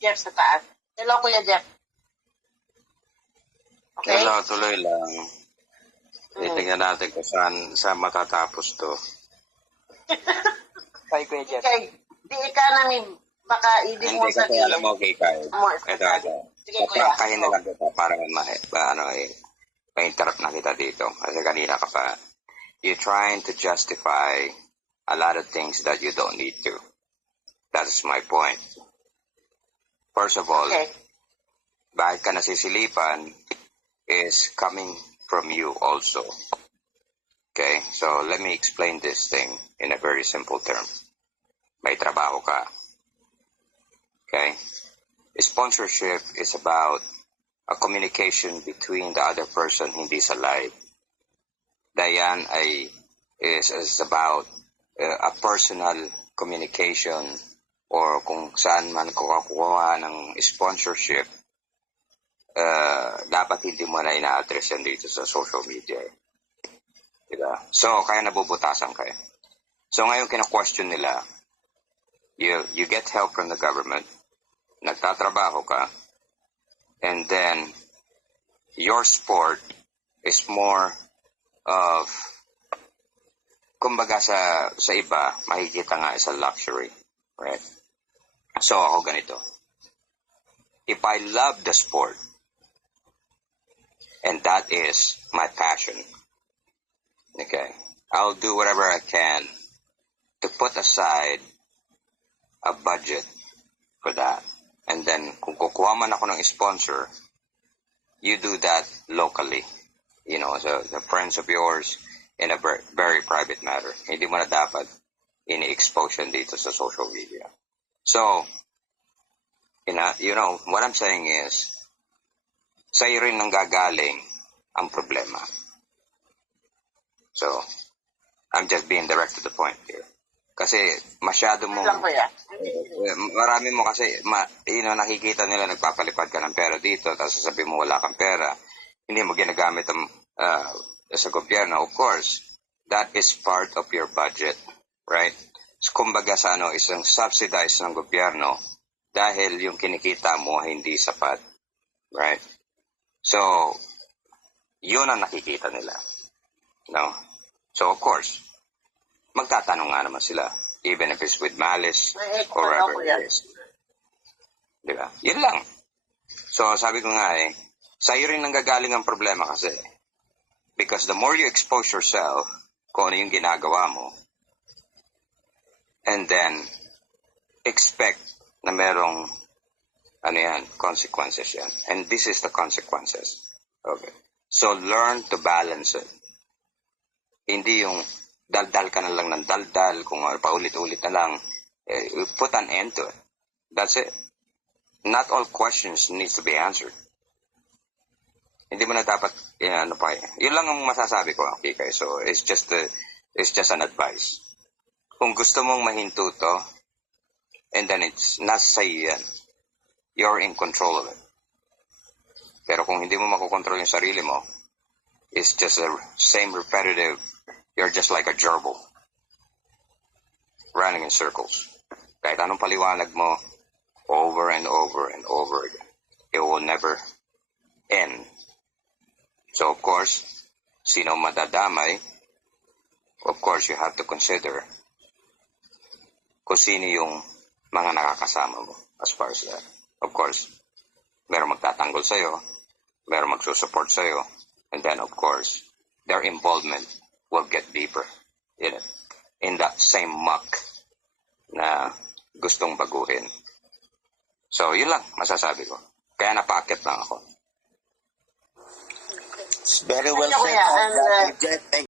Jeff sa taas. Hello, Kuya Jeff. Okay? Hello, tuloy lang. Titingnan natin kung saan matatapos to. Kay Kuya Jeff. Okay. Di ka namin, baka hindi mo Hindi kasi alam mo, okay, Kyle. Ito. Sige, Kuya. Paprangkahin na lang kita para ma-interrupt na kita dito. Kasi kanina ka pa, you're trying to justify a lot of things that you don't need to. That's my point. First of all, Okay. bakit ka nasisilipan is coming from you also. Okay? So, let me explain this thing in a very simple term. May trabaho ka. Okay? Sponsorship is about a communication between the other person, hindi sa live. Dayan is about a personal communication or kung saan man kukuha ng sponsorship, dapat hindi mo na ina-address yan dito sa social media. Diba? So, kaya nabubutasan kayo. So, ngayon kina-question nila, you get help from the government, nagtatrabaho ka, and then your sport is more of, kumbaga sa iba, makikita nga is a luxury. Right? So, ako ganito. If I love the sport, and that is my passion, okay, I'll do whatever I can to put aside a budget for that. And then, kung kukuha man ako ng sponsor, you do that locally. You know, so the friends of yours in a very, very private matter. Hindi mo na dapat ini-expose yan dito sa social media. So, you know, what I'm saying is, sa'yo rin nang gagaling ang problema. So, I'm just being direct to the point here. Kasi masyado mo, marami mo kasi, nakikita nila nagpapalipad ka ng pera dito, tapos sasabihin mo wala kang pera, hindi mo ginagamit sa gobyerno. Of course, that is part of your budget, right? So, kumbaga sa isang subsidized ng gobyerno dahil yung kinikita mo hindi sapat, right? So, yun ang nakikita nila. No? So, of course, magtatanong nga naman sila, even if it's with malice or whatever it is. Diba? Yun lang. So, sabi ko nga sa'yo rin nanggagaling ang problema kasi. Because the more you expose yourself kung ano yung ginagawa mo, and then, expect na merong, consequences yan. And this is the consequences. Okay. So, learn to balance it. Hindi yung daldal ka na lang ng daldal, kung paulit-ulit na lang, put an end to it. That's it. Not all questions needs to be answered. Hindi mo na dapat, yun lang ang masasabi ko, okay, guys. So, it's just an advice. Kung gusto mong mahinto to, and then it's nasa sa'yo yan, you're in control of it. Pero kung hindi mo makokontrol yung sarili mo, it's just the same repetitive, you're just like a gerbil, running in circles. Kahit anong paliwanag mo, over and over and over again, it will never end. So, of course, sino madadamay, of course, you have to consider kung sino yung mga nakakasama mo as far as that. Of course, meron magtatanggol sa'yo, meron magsusupport sa'yo, and then, of course, their involvement will get deeper in that same muck na gustong baguhin. So, yun lang masasabi ko. Kaya napakit lang ako. Very well said. Jeff, thank